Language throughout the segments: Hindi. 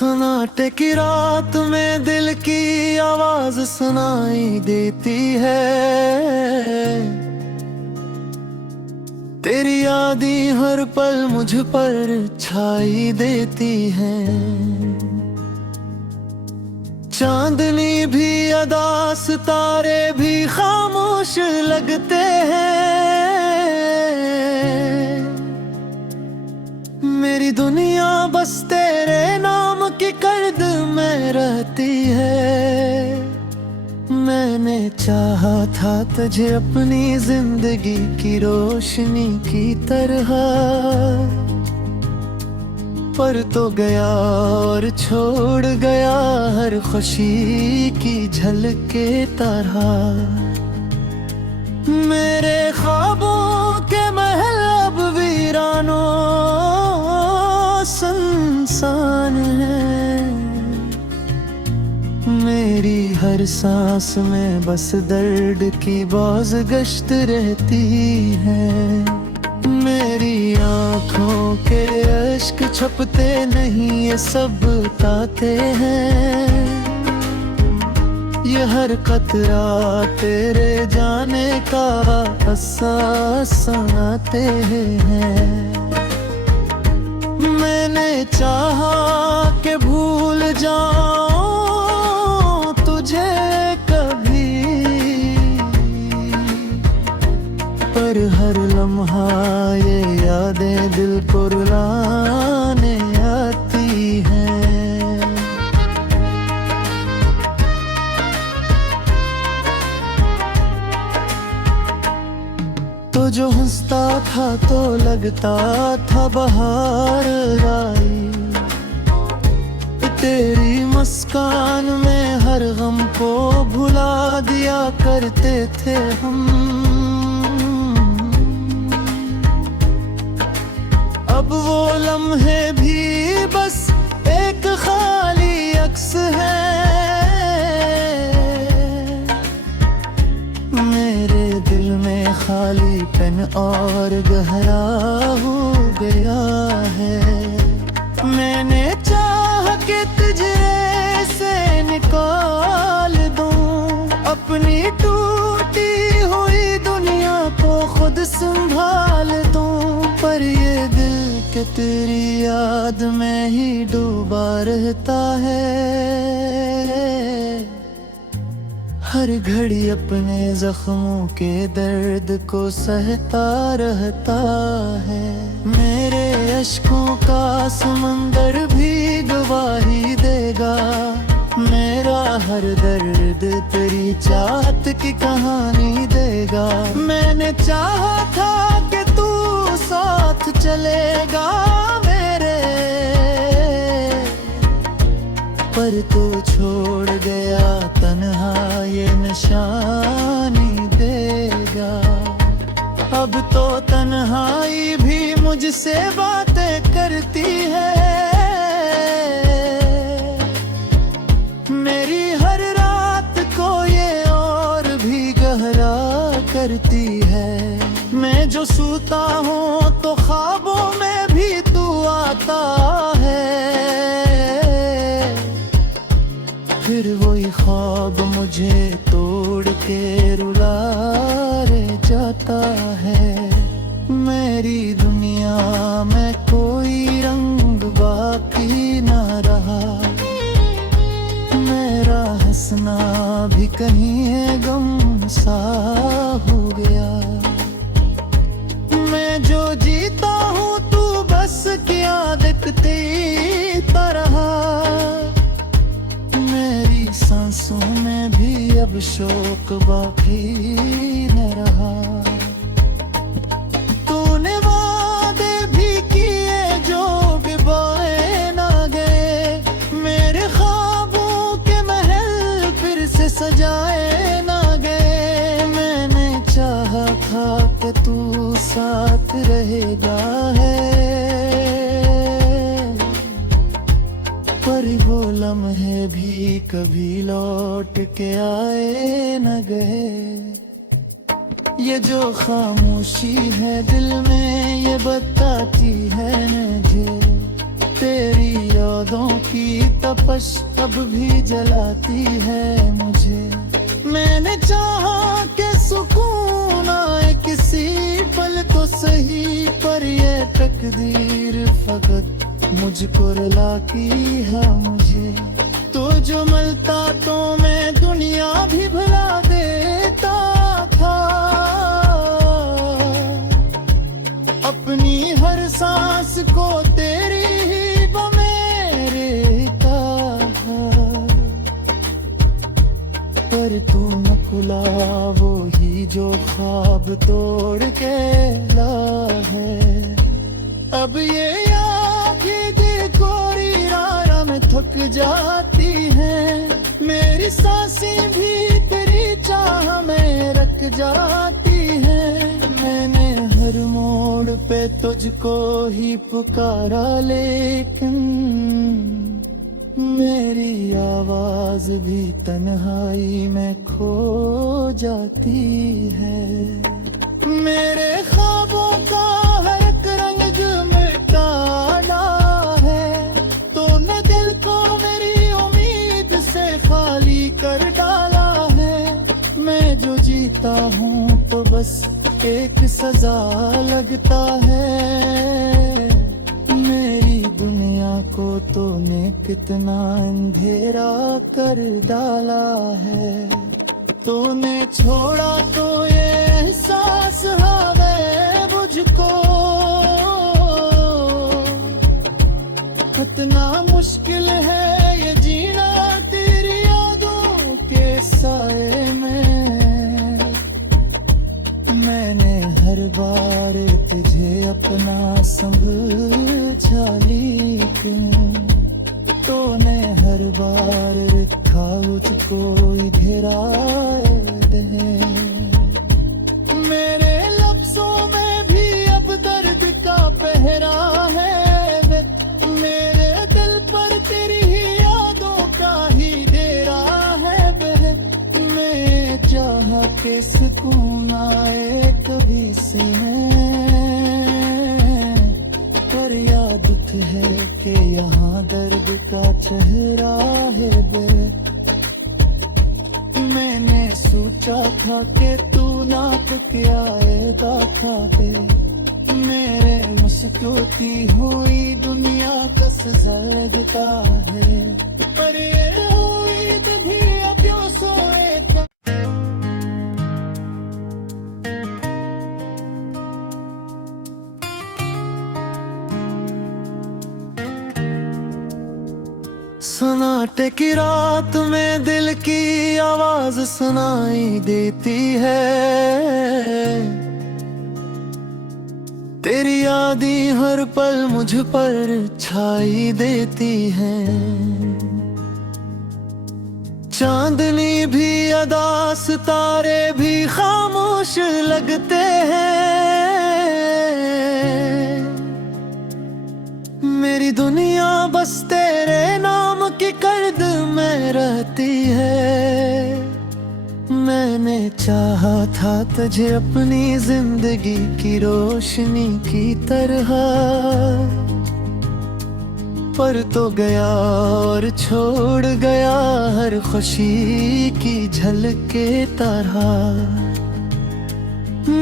सन्नाटे की रात में दिल की आवाज सुनाई देती है। तेरी यादें हर पल मुझ पर छाई देती हैं। चांदनी भी अदा सितारे भी खामोश लगते हैं। मेरी दुनिया बस तेरे नाम की गर्द में रहती है। मैंने चाहा था तुझे अपनी जिंदगी की रोशनी की तरह, पर तो गया और छोड़ गया हर खुशी की झलक के तरह। मेरे ख्वाबों के महल अब वीरानों सुनसान है। मेरी हर सांस में बस दर्द की बाज़गश्त रहती है। मेरी आँखों के अश्क छपते नहीं, ये सब बताते हैं। ये हर कतरा तेरे जाने का एहसास सुनाते हैं। मैंने चाहा कि भूल जाऊं तुझे कभी, पर हर लम्हा ये यादें दिल को रुलाने आती हैं। तो जो हंसता था तो लगता था बहार आई। तेरी मुस्कान में हर गम को भुला दिया करते थे हम। अब वो लम्हे भी बस एक खाली अक्स है। मेरे दिल में खालीपन और गहरा हो गया है। मैंने चाह के तुझे से निकाल दूं, अपनी टूटी हुई दुनिया को खुद संभाल दूं, पर ये दिल के तेरी याद में ही डूबा रहता है। हर घड़ी अपने जख्मों के दर्द को सहता रहता है। मेरे अश्कों का समंदर भी गवाही देगा। मेरा हर दर्द तेरी चाहत की कहानी देगा। मैंने चाहा था कि तू साथ चलेगा मेरे, पर तू छोड़ गया तन्हा ये निशानी देगा। अब तो तन्हाई भी मुझसे बातें करती है। मेरी हर रात को ये और भी गहरा करती है। मैं जो सोता हूँ तो ख्वाबों में भी तू आता है। फिर वही ख्वाब मुझे तोड़ के रुला रे जाता है। मेरी दुनिया में कोई रंग बाकी न रहा। मेरा हंसना भी कहीं है गम सा हो गया। मैं जो जीता हूँ तू बस क्या दिखती तरह। मेरी सांसों में भी अब शौक बाकी न रहा। तूने वादे भी किए जो निभाए ना गए। मेरे ख्वाबों के महल फिर से सजाए ना गए। मैंने चाहा था कि तू साथ रहेगा है, पर वो लम्हे भी कभी लौट के आए न गए। ये जो खामोशी है दिल में ये बताती है मुझे तेरी यादों की तपश अब भी जलाती है मुझे। मैंने चाहा कि सुकून आए किसी पल तो सही, पर ये तकदीर फकत मुझको रुलाती है मुझे। तो जो मिलता तो मैं दुनिया भी भुला देता था, अपनी हर सांस को तेरी ही में रेता था। पर तू न खुला वो ही जो ख्वाब तोड़ के ला है। अब ये आँखें कोरी रारा में थक जाती हैं, मेरी सांसें भी तेरी चाह में रख जाती हैं। मैंने हर मोड़ पे तुझको ही पुकारा, लेकिन मेरी आवाज भी तन्हाई में खो जाती है। मेरे ख्वाबों का हर एक रंग मिटा है, तूने दिल को मेरी उम्मीद से खाली कर डाला है। मैं जो जीता हूँ तो बस एक सजा लगता है। मेरी दुनिया को तूने कितना अंधेरा कर डाला है। तूने छोड़ा तो ये एहसास हमें मुझको, कितना मुश्किल है ये जीना तेरी यादों के साए में। मैंने हर बार तुझे अपना समझा, लेकिन तूने हर बार रखा मुझको इधराए है। मेरे लफ्जों में भी अब दर्द का पहरा है, मेरे दिल पर तेरी ही यादों का ही डेरा है बह। मैं चाहा के सुकून आए कभी से पर याद है कि यहाँ दर्द का चेहरा है बे। मैंने सोचा था कि तू नाप के आएगा था बे, मेरे मुस्कुराती हुई दुनिया का सजा लगता है। पर ये हुई भी अब यूं सोए सन्नाटे की रात में दिल की आवाज सुनाई देती है। तेरी यादें हर पल मुझ पर छाई देती हैं। चांदनी भी अदा सितारे भी खामोश लगते हैं। मेरी दुनिया बस तेरे नाम की कर्द में रहती है। मैंने चाहा था तुझे अपनी जिंदगी की रोशनी की तरह, पर तो गया और छोड़ गया हर खुशी की झलक के तरह।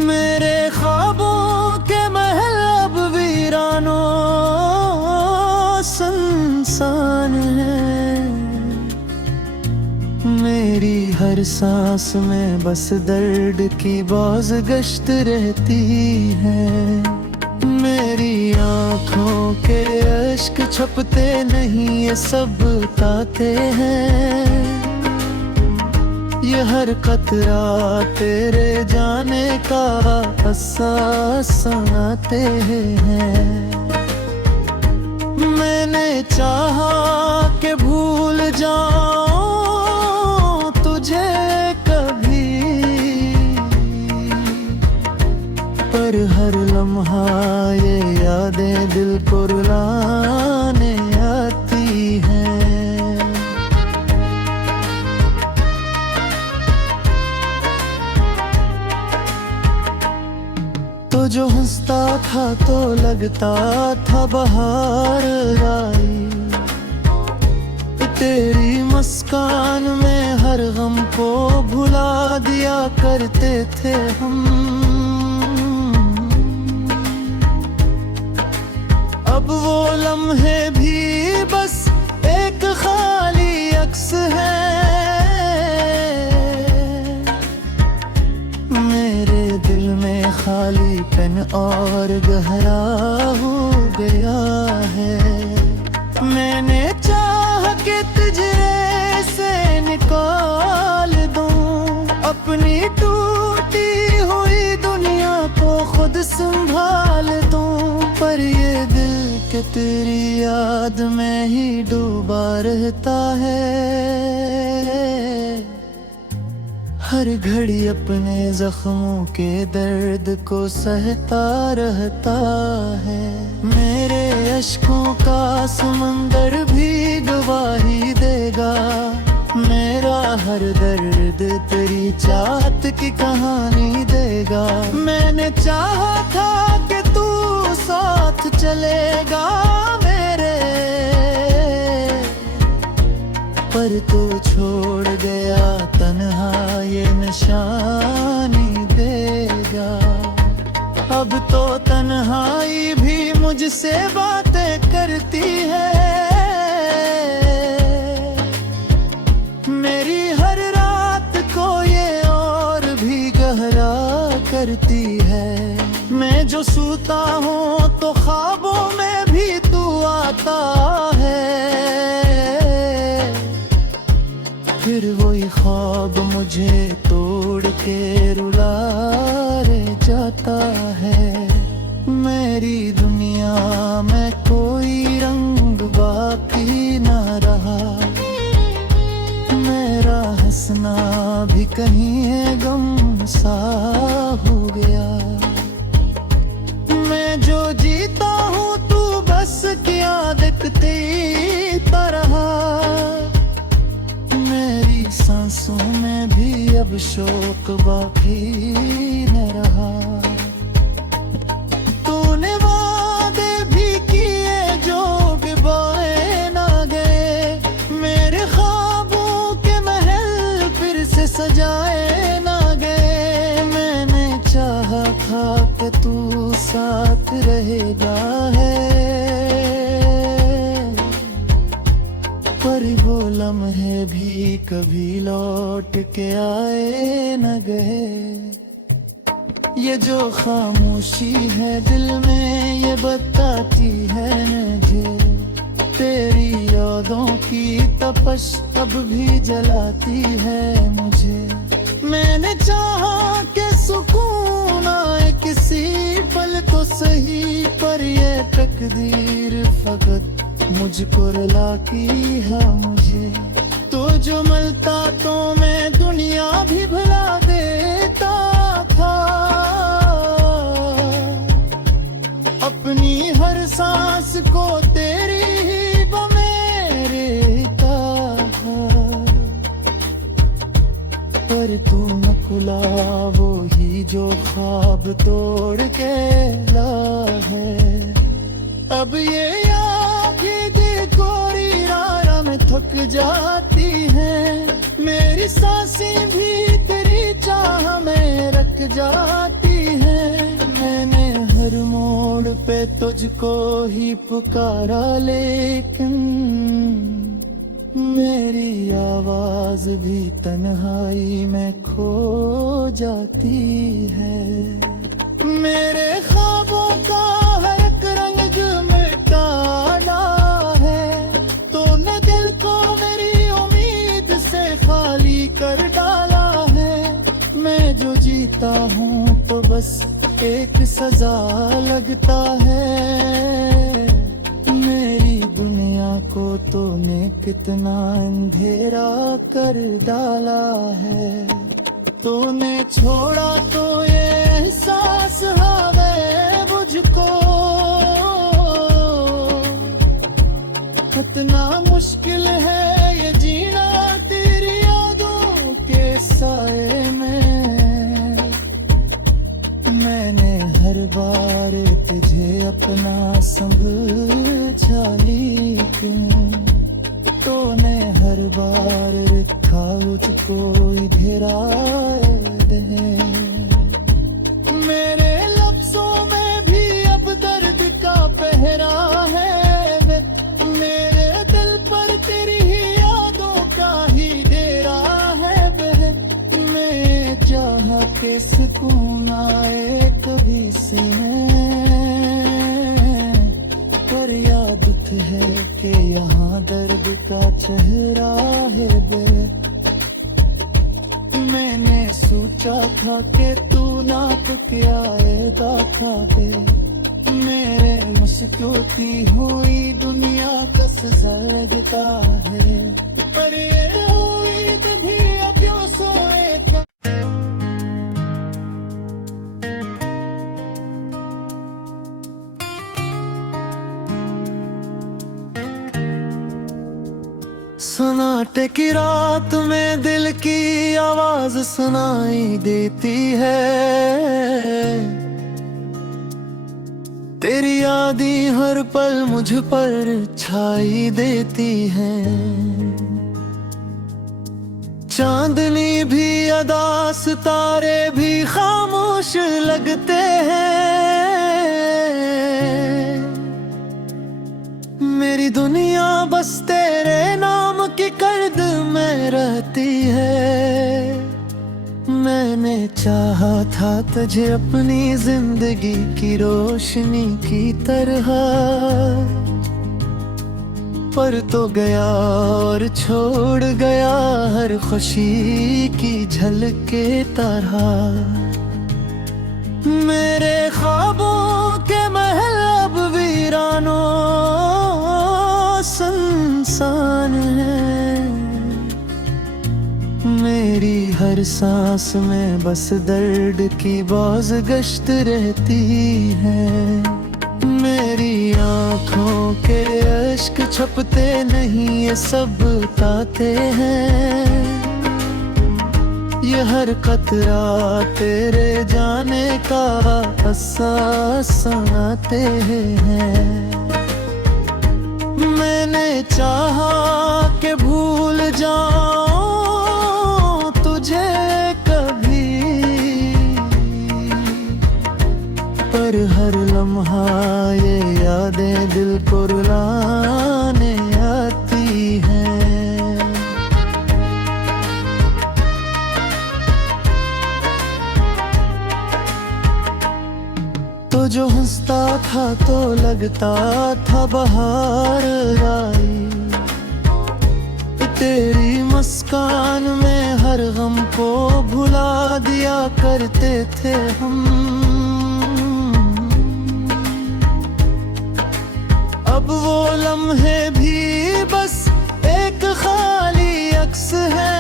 मेरे ख्वाबों के महल अब वीरानों संसान है। मेरी हर सांस में बस दर्द की बाज़गश्त रहती है। मेरी आँखों के अश्क छपते नहीं, ये सब ताते हैं। ये हर कतरा तेरे जाने का एहसास सुनाते हैं। मैंने चाहा कि भूल जाऊं तुझे कभी, पर हर लम्हा ये यादें दिल को रुलाने आती हैं। तो जो हंसता था तो लगता था बहार आई। तेरी मुस्कान में हर गम को भुला दिया करते थे हम। अब वो लम्हे भी बस एक खाली अक्स है। मेरे दिल में खालीपन और गहरा हो गया है। मैंने चाहा कि तुझे से निकाल दूं, अपनी टूटी हुई दुनिया को खुद संभाल दूं, पर ये दिल के तेरी याद में ही डूबा रहता है। हर घड़ी अपने जख्मों के दर्द को सहता रहता है। मेरे अश्कों का समंदर भी गवाही देगा। मेरा हर दर्द तेरी चाहत की कहानी देगा। मैंने चाहा था कि तू साथ चलेगा मेरे, पर तू छोड़ गया तन्हा ये निशानी देगा। अब तो तन्हाई भी मुझसे बातें करती है। मेरी हर रात को ये और भी गहरा करती है। मैं जो सोता हूँ तो ख्वाबों में भी तू आता है। फिर वही ख्वाब मुझे तोड़ के रुला जाता है। मेरी दुनिया में कोई रंग बाकी न रहा। मेरा हंसना भी कहीं है गम सा हो गया। मैं जो जीता हूँ तू बस क्या दिखती तरह। मेरी सांसों में भी अब शौक बाकी न रहा। तूने वादे भी किए जो निभाए ना गए। मेरे ख्वाबों के महल फिर से सजाए ना गए। मैंने चाहा था कि तू साथ रहेगा है, पर वो लम्हे भी कभी लौट के आए न गए। ये जो खामोशी है दिल में ये बताती है मुझे। तेरी यादों की तपश अब भी जलाती है मुझे। मैंने चाहा कि सुकून आए किसी पल को सही, पर ये तकदीर फकत मुझको रुलाती है मुझे। तो जो मिलता तो मैं दुनिया भी भुला देता था। अपनी हर सांस को तेरी ही बमें रहता था, पर तू न खुला वो ही जो ख्वाब तोड़ के ला है। अब ये थक जाती है मेरी सांसें भी तेरी चाह में रख जाती है। मैंने हर मोड़ पे तुझको ही पुकारा लेकिन मेरी आवाज भी तन्हाई में खो जाती है। मेरे ख्वाबों का हर एक रंग मिटा है। तूने दिल को मेरी उम्मीद से खाली कर डाला है। मैं जो जीता हूँ तो बस एक सजा लगता है। मेरी दुनिया को तूने कितना अंधेरा कर डाला है। तूने छोड़ा तो ये एहसास हमें मुझको। कितना मुश्किल है ये जीना तेरी यादों के साए में। मैंने हर बार घेराए है। मेरे लफ्जों में भी अब दर्द का पहरा है वे, मेरे दिल पर तेरी ही यादों का ही डेरा है वे। मैं चाह के सुकून आए कभी सीने, पर याद है कि यहाँ दर्द का चेहरा है बे। मैंने सोचा था कि तू नाप के आएगा खाते, मेरे मुस्कुराती हुई दुनिया कस लगता है, पर ये उम्मीद भी अब यूं सोए क्या। सन्नाटे की रात में दिल की आवाज सुनाई देती है, तेरी यादें हर पल मुझ पर छाई देती है। चांदनी भी अदा सितारे भी खामोश लगते हैं, मेरी दुनिया बस तेरे नाम की कर्द में रहती है। मैंने चाहा था तुझे अपनी जिंदगी की रोशनी की तरह, पर तो गया और छोड़ गया हर खुशी की झलक के तरह। मेरे ख्वाबों के महल अब वीरानों संसान है, मेरी हर सांस में बस दर्द की बाज़गश्त रहती है। मेरी आँखों के अश्क छपते नहीं, ये सब ताते हैं, ये हर कतरा तेरे जाने का एहसास सुनाते हैं। मैंने चाहा कि भूल जाऊं तुझे कभी, पर हर लम्हा ये यादें दिल को रुलाने आती हैं। तो जो हंसता था तो लगता था बहार आई, तेरी मुस्कान में हर गम को भुला दिया करते थे हम। अब वो लम्हे भी बस एक खाली अक्स है,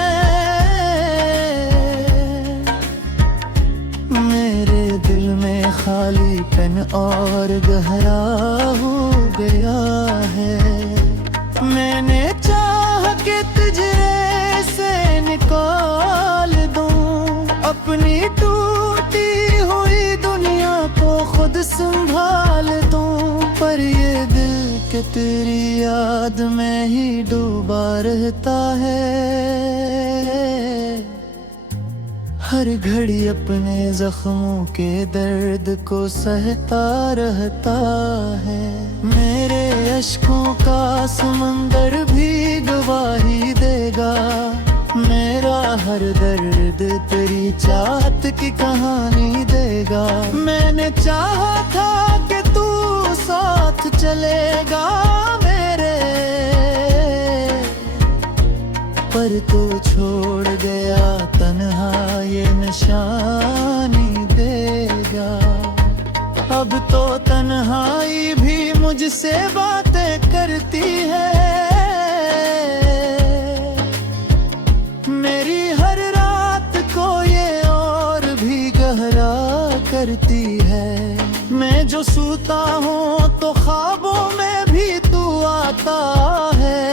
मेरे दिल में खालीपन और गहरा हो गया है। मैंने चाह के तुझे से निकाल दूं, अपनी टूटी हुई दुनिया को खुद संभाल दूं, पर ये दिल के तेरी याद में ही डूबा रहता है। हर घड़ी अपने जख्मों के दर्द को सहता रहता है। मेरे अश्कों का समंदर भी गवाही देगा, मेरा हर दर्द तेरी चाहत की कहानी देगा। मैंने चाहा था कि तू साथ चलेगा मेरे, पर तू छोड़ गया तन्हा ये निशानी देगा। अब तो तन्हाई भी मुझसे बातें करती है, मेरी हर रात को ये और भी गहरा करती है। मैं जो सोता हूँ तो ख्वाबों में भी तू आता है,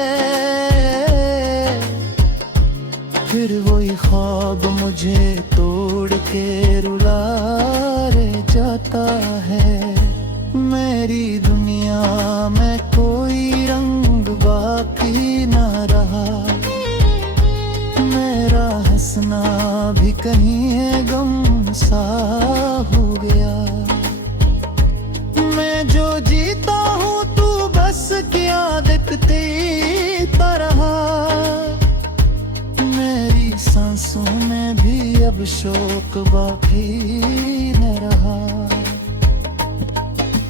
फिर वही ख्वाब मुझे तोड़ के रुला रे जाता है। मेरी दुनिया में कोई रंग बाकी न रहा, मेरा हंसना भी कहीं है गम सा हो गया। मैं जो जीता हूँ तू बस क्या दिखती तरह, मेरी सांसों में भी अब शौक बाकी न रहा।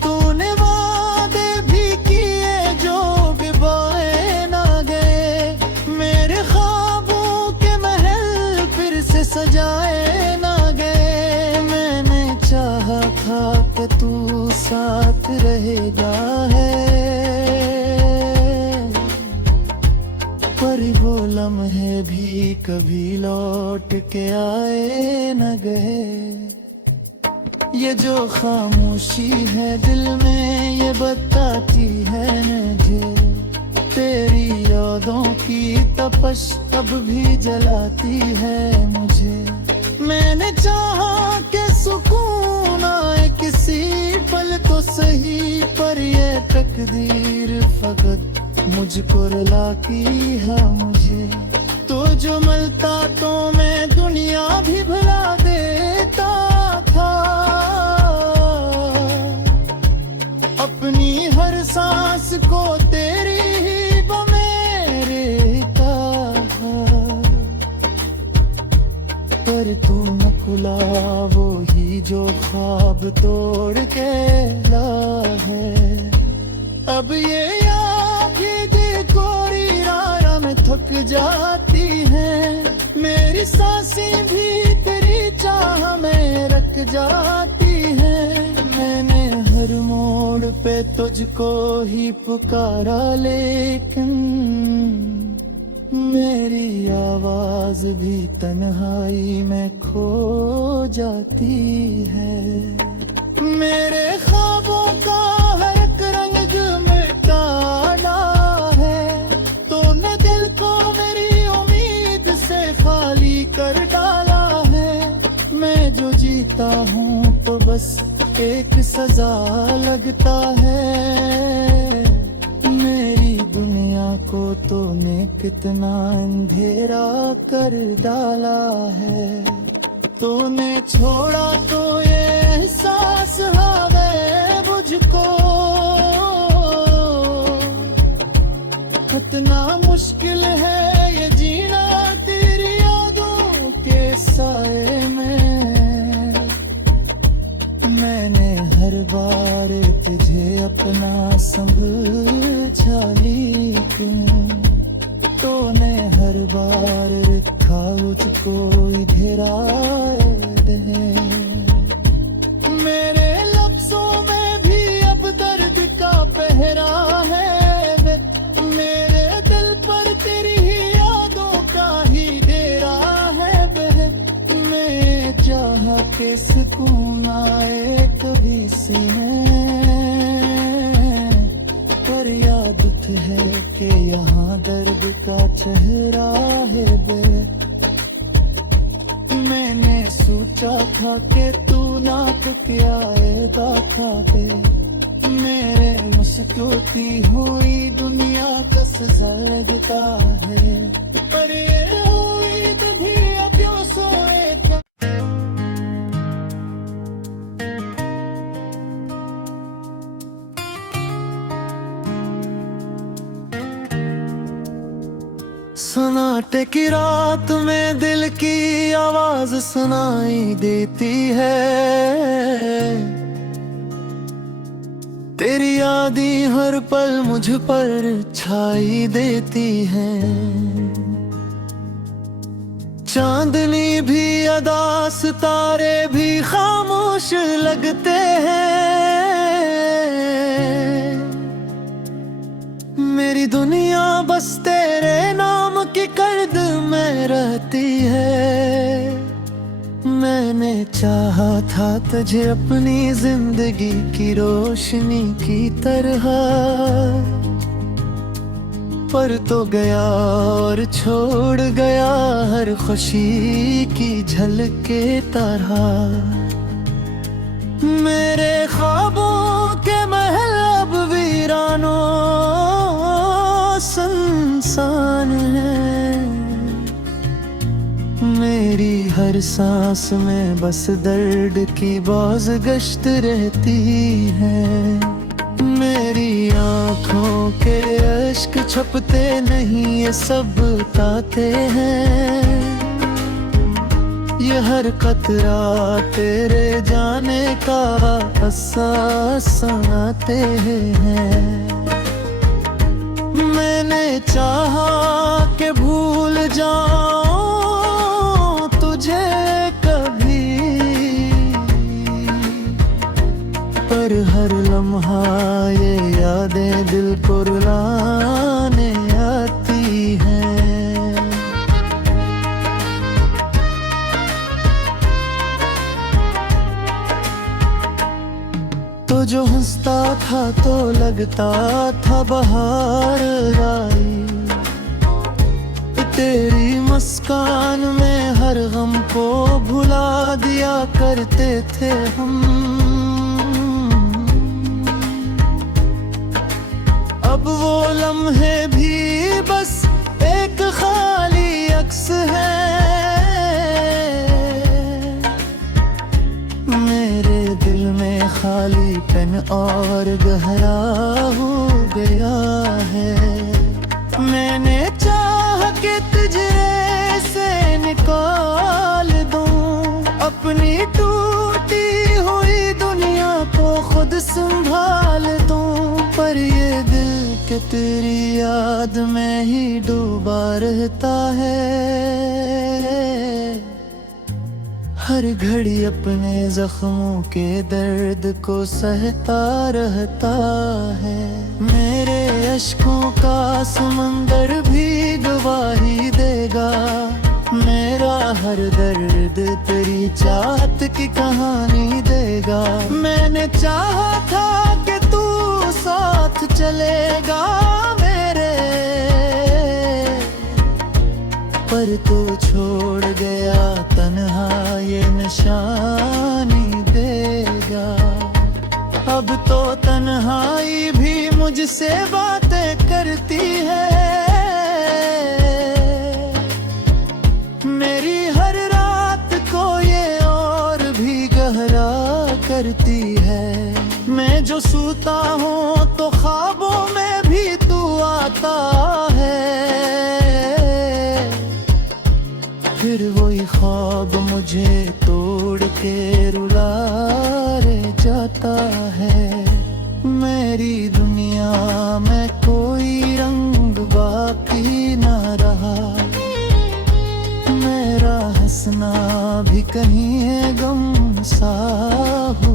तूने वादे भी किए जो बिबाए ना गए, मेरे ख्वाबों के महल फिर से सजाए ना गए। मैंने चाहा था कि तू साथ रहेगा है, पर वो लम्हे भी कभी लौट के आए न गए। ये जो खामोशी है दिल में ये बताती है मुझे, तेरी यादों की तपश अब भी जलाती है मुझे। मैंने चाहा कि सुकून आए किसी पल तो सही, पर ये तकदीर फकत मुझको रुलाती है मुझे। तो जो मिलता तो मैं दुनिया भी भुला देता था, अपनी हर सांस को तेरी ही बमेरे था। पर तू न खुला वो ही जो ख्वाब तोड़ के ला है। अब ये थक जाती है, मेरी सांसें भी तेरी चाह में रख जाती है। मैंने हर मोड़ पे तुझको ही पुकारा, लेकिन मेरी आवाज भी तन्हाई में खो जाती है। मेरे ख्वाबों का हर एक रंग मिटा है, तूने दिल को मेरी उम्मीद से खाली कर डाला है। मैं जो जीता हूँ तो बस एक सजा लगता है, मेरी दुनिया को तूने कितना अंधेरा कर डाला है। तूने छोड़ा तो ये एहसास हवे मुझको, कितना मुश्किल है ये जीना तेरी यादों के साए में। मैंने हर बार तुझे अपना समझा, लेकिन तूने हर बार रखा मुझको इधर आए। मेरे लफ्जों में भी अब दर्द का पहरा है, मेरे दिल पर तेरी ही यादों का ही डेरा है बे। मैं चाहा के सुकून आए कभी सीने, पर याद है कि यहाँ दर्द का चेहरा है बे। मैंने सोचा था कि तू नाप के आएगा था बे, मेरे मुस्कुराती हुई दुनिया का सजा लगता है, पर ये हुई तभी अब यूं सोए था। सन्नाटे की रात में दिल की आवाज सुनाई देती है, तेरी यादें हर पल मुझ पर छाई देती हैं। चांदनी भी अदा सितारे भी खामोश लगते हैं, मेरी दुनिया बस तेरे नाम की कर्द में रहती है। मैंने चाहा था तुझे अपनी जिंदगी की रोशनी की तरह, पर तो गया और छोड़ गया हर खुशी की झलक के तरह। मेरे ख्वाबों के महल अब वीरानों सुनसान है, मेरी हर सांस में बस दर्द की बाज गश्त रहती है। मेरी आँखों के अश्क छपते नहीं, ये सब ताते हैं। ये हर कतरा तेरे जाने का एहसास सुनाते हैं। मैंने चाहा कि भूल जाऊं तुझे कभी, पर हर लम्हा ये यादें दिल को रुलाने आती हैं। तो जो हंसता था तो लगता था बहार आई, तेरी मुस्कान में हर गम को भुला दिया करते थे हम। अब वो लम्हे भी बस एक खाली अक्स है। मेरे दिल में खालीपन और गहरा हो गया है। मैंने चाह के तुझे से निकाल दूं, अपनी टूटी हुई दुनिया को खुद संभाल दूं, पर ये दिल के तेरी याद में ही डूबा रहता है। हर घड़ी अपने जख्मों के दर्द को सहता रहता है। मेरे अश्कों का समंदर भी गवाही देगा, मेरा हर दर्द तेरी चाहत की कहानी देगा। मैंने चाहा था कि तू साथ चलेगा मेरे, पर तू छोड़ गया तन्हा ये निशानी देगा। अब तो तन्हाई भी मुझसे बातें करती है। मेरी हर रात को ये और भी गहरा करती है। मैं जो सोता हूँ तो ख्वाबों में भी तू आता है, फिर वही ख्वाब मुझे तोड़ के रुला रे जाता है। मेरी दुनिया में कोई रंग बाकी न रहा, मेरा हंसना भी कहीं है गम सा हो